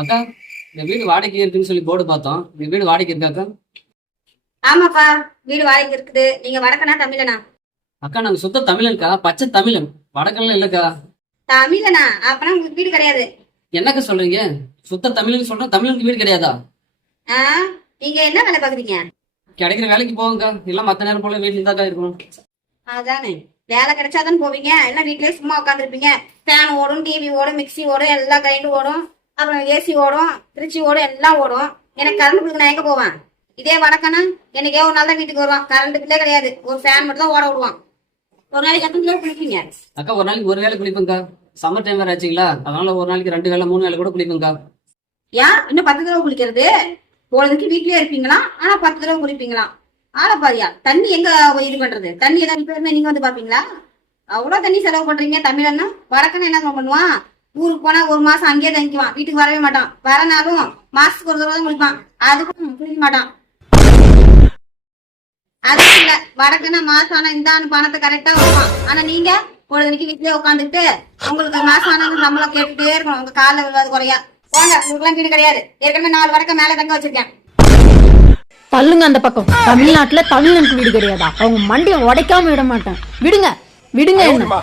அக்கா, இந்த வீடு வாடகைக்கு இருக்குன்னு சொல்லி போர்டு பார்த்தோம். இந்த வீடு வாடகைக்கு இருக்காக்கா? ஆமாப்பா, வீடு வாடகைக்கு இருக்குது. நீங்க வடக்கனா தமிழனா? அக்கா, நாங்க சுத்த தமிழன்க்கா, பச்சை தமிழன். வடக்கெல்லாம் இல்லக்கா. தமிழனா? அப்பனா உங்களுக்கு வீடு கிடையாது. என்னக்கா சொல்றீங்க? சுத்த தமிழன் சொல்றேன், தமிழனுக்கு வீடு கிடையாதா? ஆ, நீங்க என்ன வேலை பாக்குறீங்க? கிடைக்கிற வேலைக்கு போவோம்க்கா, இல்ல மத்த நேரம் போல வீட்டுல தாக்கா இருக்கணும். அதானே, வேலை கிடைச்சாதான் போவீங்க, எல்லாம் வீட்லயே சும்மா உட்காந்துருப்பீங்க. ஃபேன் ஓடும், டிவி ஓடும், மிக்சி ஓடும், எல்லா கரண்ட் ஓடும், அப்புறம் ஏசி ஓடும், திருச்சி ஓடும், எல்லாம் ஓடும். எனக்கு கரண்ட் பில்லுக்கு நான் எங்க போவேன்? இதே வடக்கனா என்னைக்கே ஒரு நாள் தான் வீட்டுக்கு வருவான். கரண்ட் பில்லே கிடையாது, ஒரு ஃபேன் மட்டும் தான் ஓட விடுவான். ஒரு நாளைக்கு எத்தனை கிலோ குளிப்பீங்க? அக்கா, ஒரு நாளைக்கு ஒரு வேலை குளிப்பேங்க்கா. சம்மர் டைம் வேற ஆச்சுங்களா, அதனால ஒரு நாளைக்கு 2 வேலை 3 வேலை கூட குளிப்பேங்க்கா. ஏன் இன்னும் 10 தடவை குளிக்கிறது? பொழுதுக்கு வீட்லயே இருப்பீங்களா, ஆனா 10 தடவை குளிப்பீங்களா? ஆள பாரியா, தண்ணி எங்க இது பண்றது? தண்ணி ஏதாவது பேருமே நீங்க வந்து பாப்பீங்களா? அவ்வளவு தண்ணி செலவு பண்றீங்க. தமிழன்னா வடக்கன்னு என்ன பண்ணுவான்? ஊருக்கு போனா ஒரு மாசம் அங்கேயே தங்கிக்குவான், வீட்டுக்கு வரவே மாட்டான். வரனாலும் மாசத்துக்கு ஒரு தடவை தான் குளிப்பான், அதுக்கும் குளிக்க மாட்டான். அது இல்ல, வடக்குன்னா மாசம் ஆனா இந்தான்னு பணத்தை கரெக்டா வைப்பான். ஆனா நீங்க பொழுதுக்கு வீட்லயே உட்காந்துட்டு உங்களுக்கு மாசம் ஆனா சம்பளம் கேட்டுட்டே இருக்கணும். உங்க காலில் விழுவாது குறையா. போங்க, உங்களுக்குலாம் வீடு கிடையாது. ஏற்கனவே 4 வடக்க மேல தங்க வச்சிருக்கேன். தள்ளுங்க அந்த பக்கம். தமிழ்நாட்டுல தமிழனுக்கு வீடு கிடையாதா? அவங்க மண்டியை உடைக்காம விட மாட்டேன். விடுங்க விடுங்க என்ன.